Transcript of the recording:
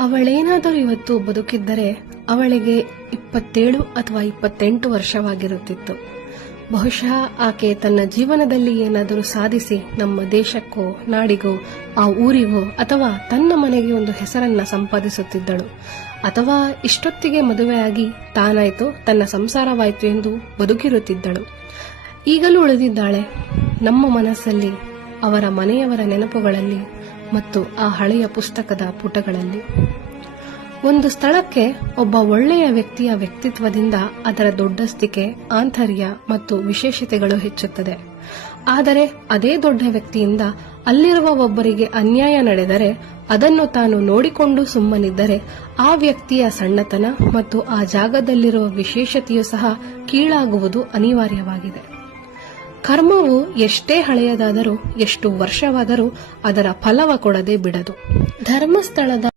ಅವಳೇನಾದರೂ ಇವತ್ತು ಬದುಕಿದ್ದರೆ ಅವಳಿಗೆ 27 ಅಥವಾ 28 ವರ್ಷವಾಗಿರುತ್ತಿತ್ತು. ಬಹುಶಃ ಆಕೆ ತನ್ನ ಜೀವನದಲ್ಲಿ ಏನಾದರೂ ಸಾಧಿಸಿ ನಮ್ಮ ದೇಶಕ್ಕೋ ನಾಡಿಗೋ ಆ ಊರಿಗೋ ಅಥವಾ ತನ್ನ ಮನೆಗೆ ಒಂದು ಹೆಸರನ್ನ ಸಂಪಾದಿಸುತ್ತಿದ್ದಳು. ಅಥವಾ ಇಷ್ಟೊತ್ತಿಗೆ ಮದುವೆಯಾಗಿ ತಾನಾಯ್ತು, ತನ್ನ ಸಂಸಾರವಾಯಿತು ಎಂದು ಬದುಕಿರುತ್ತಿದ್ದಳು. ಈಗಲೂ ಉಳಿದಿದ್ದಾಳೆ ನಮ್ಮ ಮನಸ್ಸಲ್ಲಿ, ಅವರ ಮನೆಯವರ ನೆನಪುಗಳಲ್ಲಿ ಮತ್ತು ಆ ಹಳೆಯ ಪುಸ್ತಕದ ಪುಟಗಳಲ್ಲಿ. ಒಂದು ಸ್ಥಳಕ್ಕೆ ಒಬ್ಬ ಒಳ್ಳೆಯ ವ್ಯಕ್ತಿಯ ವ್ಯಕ್ತಿತ್ವದಿಂದ ಅದರ ದೊಡ್ಡಸ್ತಿಕೆ, ಆಂತರ್ಯ ಮತ್ತು ವಿಶೇಷತೆಗಳು ಹೆಚ್ಚುತ್ತದೆ. ಆದರೆ ಅದೇ ದೊಡ್ಡ ವ್ಯಕ್ತಿಯಿಂದ ಅಲ್ಲಿರುವ ಒಬ್ಬರಿಗೆ ಅನ್ಯಾಯ ನಡೆದರೆ ಅದನ್ನು ತಾನು ನೋಡಿಕೊಂಡು ಸುಮ್ಮನಿದ್ದರೆ ಆ ವ್ಯಕ್ತಿಯ ಸಣ್ಣತನ ಮತ್ತು ಆ ಜಾಗದಲ್ಲಿರುವ ವಿಶೇಷತೆಯೂ ಸಹ ಕೀಳಾಗುವುದು ಅನಿವಾರ್ಯವಾಗಿದೆ. ಕರ್ಮವು ಎಷ್ಟೇ ಹಳೆಯದಾದರೂ ಎಷ್ಟು ವರ್ಷವಾದರೂ ಅದರ ಫಲವ ಕೊಡದೆ ಬಿಡದು. ಧರ್ಮಸ್ಥಳದ